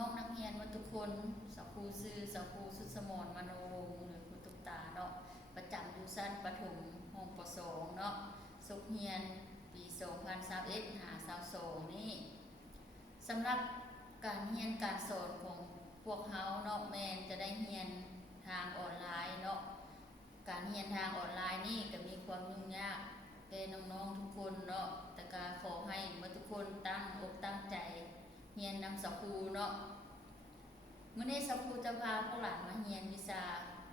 น้องๆนักเรียนมาทุกคนสาวครูซื้อสาวครูสุดสมรมโนวงศ์หรือครูตุ๊กตาเนาะประจำอยู่ชั้นประถมห้องป .2 เนาะสุขเรียนปี2021หา22นี่สำหรับการเรียนการสอนของพวกเฮาเนาะแม่นจะได้เรียนทางออนไลน์เนาะการเรียนทางออนไลน์นี่ก็มีความยุ่งยากแก่น้องๆทุกคนเนาะแต่ก็ขอให้เมื่อทุกคนตั้งอกตั้งใจเรียนนำสาวครูเนาะมื้อนี้สาวครูจะพาพวกหลานมาเรียนวิชา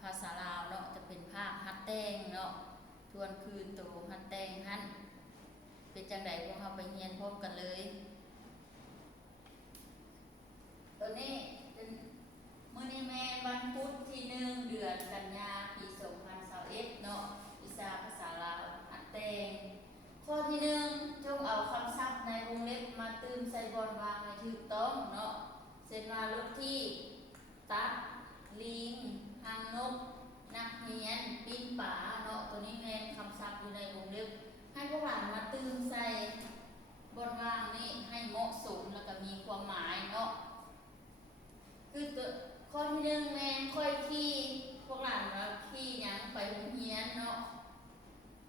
ภาษาลาวเนาะจะเป็นภาคฮัดแต้งเนาะทวนคืนโตฮัดแต้งหั่นเป็นจังได๋พวกเฮาไปเรียนพร้อมกันเลยตัวนี้เป็นมื้อนี้แม่วันพุธที่1เดือนกันยายนปี2021เนาะวิชาภาษาลาวฮัดแต้งข้อที่1จงเอาคำศัพท์ในวงเล็บมาตื่มใส่บอนวางให้ถูกต้องเนาะเช่นว่ารถที่ตัดลิงหางนกนักเรียนปิ้งป่าเนาะตัวนี้แม่นคำศัพท์อยู่ในวงเล็บให้พวกหลานมาตื่มใส่บอนวางนี่ให้เหมาะสมแล้วก็มีความหมายเนาะคือตัวข้อที่1แม่นค่อยขี่พวกหลานว่าขี่หยังไปโรงเรียนเนาะ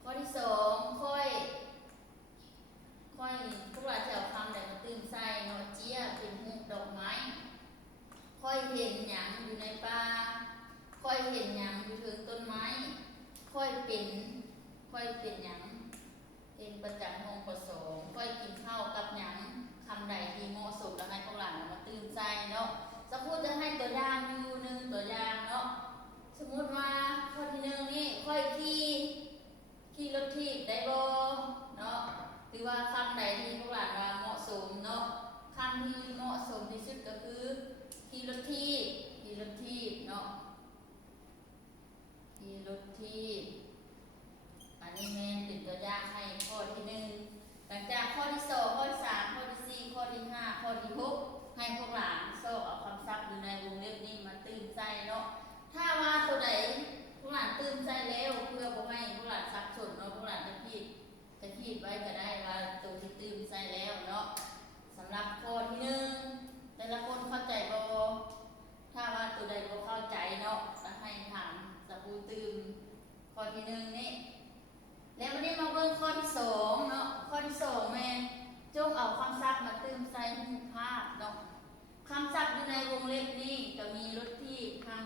ข้อที่2ค่อยพวกหลานจะเอาคำใดมาตื่มใส่เนาะเจี้ยเป็นรูปดอกไม้ค่อยเห็นหยังอยู่ในป่าค่อยเห็นหยังอยู่ถึงต้นไม้ค่อยเป็นหยังเป็นประจำห้องป .2 ค่อยกินข้าวกับหยังคำใดที่เหมาะสมแล้วให้พวกหลานมาตื่มใส่เนาะสมมุติจะให้ตัวอย่างอยู่1ตัวอย่างเนาะสมมุติว่าข้อที่1นี่ค่อยขี่รถถีบได้บ่เนาะหรือว่าคำใดที่พวกหลานว่าเหมาะสมเนาะคำที่เหมาะสมที่สุดก็คือขี่รถถีบเนาะขี่รถถีบอันนี้แม่นเป็นตัวอย่างให้ข้อที่1หลังจากข้อที่2ข้อที่3ข้อที่4ข้อที่5ข้อที่6ให้พวกหลานโซ่เอาคำศัพท์อยู่ในวงเล็บนี้มาตื่มใส่เนาะถ้าว่าตัวใดพวกหลานตื่มใส่แล้วเพื่อบ่ให้พวกหลานสับสนเนาะพวกหลานจะขีดไว้ก็ได้ว่าตัวที่ตื่มใส่แล้วเนาะสำหรับข้อที่1แต่ละคนเข้าใจบ่ถ้าว่าตัวใดบ่เข้าใจเนาะก็ให้ถามสกูตื่มข้อที่1นี่แล้ววันนี้มาเบิ่งข้อที่2เนาะข้อที่2แม่จงเอาคำศัพท์มาตื่มใส่รูปภาพเนาะคำศัพท์อยู่ในวงเล็บนี้ก็มีรถที่ทาง